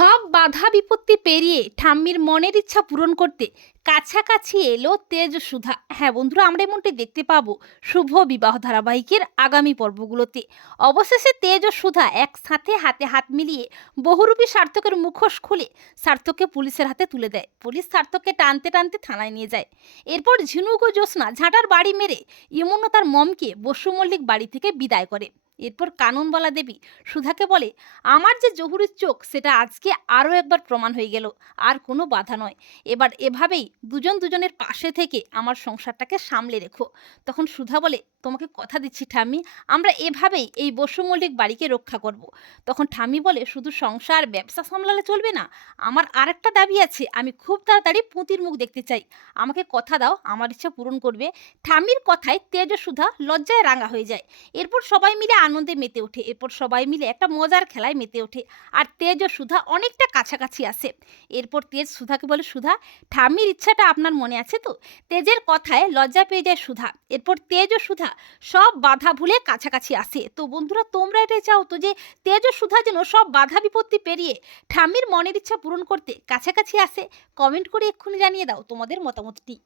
সব বাধা বিপত্তি পেরিয়ে ঠাম্মির মনের ইচ্ছা পূরণ করতে কাছাকাছি এলো তেজ সুধা হ্যাঁ বন্ধুরা, আমরা এমনটি দেখতে পাবো শুভ বিবাহ ধারাবাহিকের আগামী পর্বগুলোতে। অবশেষে তেজ ও সুধা একসাথে হাতে হাত মিলিয়ে বহুরূপী সার্থকের মুখোশ খুলে সার্থককে পুলিশের হাতে তুলে দেয়। পুলিশ সার্থককে টানতে টানতে থানায় নিয়ে যায়। এরপর ঝিনুক ও জ্যোৎস্না ঝাঁটার বাড়ি মেরে ইমন তার মমকে বসু মল্লিক বাড়ি থেকে বিদায় করে। এরপর কাননবালা দেবী সুধাকে বলে, আমার যে জহুরির চোখ, সেটা আজকে আরও একবার প্রমাণ হয়ে গেল। আর কোনো বাধা নয়। এবার এভাবেই দুজন দুজনের পাশে থেকে আমার সংসারটাকে সামলে রেখো। তখন সুধা বলে তোমাকে কথা দিচ্ছি ঠাম্মি, আমরা এভাবেই এই বসু মল্লিক বাড়িকে রক্ষা করব। তখন ঠাম্মি বলে, শুধু সংসার ব্যবসা সামলালে চলবে না, আমার আরেকটা দাবি আছে, আমি খুব তাড়াতাড়ি পুঁতির মুখ দেখতে চাই। আমাকে কথা দাও, আমার ইচ্ছা পূরণ করবে। ঠাম্মির কথায় তেজ সুধা লজ্জায় রাঙা হয়ে যায়। এরপর সবাই মিলে আনন্দে মেতে ওঠে, এরপর সবাই মিলে একটা মজার খেলায় মেতে ওঠে, আর তেজ সুধা অনেকটা কাছাকাছি আসে। এরপর তেজ সুধাকে বলে, সুধা, ঠাম্মির ইচ্ছাটা আপনার মনে আছে তো? তেজের কথায় লজ্জা পেয়ে যায় সুধা। এরপর তেজ ও সুধা সব বাধা ভুলে কাছাকাছি আসে। তো বন্ধুরা, তোমরা এটাই চাও তো যে তেজ সুধা যেন সব বাধা বিপত্তি পেরিয়ে ঠাম্মির মনের ইচ্ছা পূরণ করতে কাছাকাছি আসে? কমেন্ট করে এক্ষুনি জানিয়ে দাও তোমাদের মতামতটি।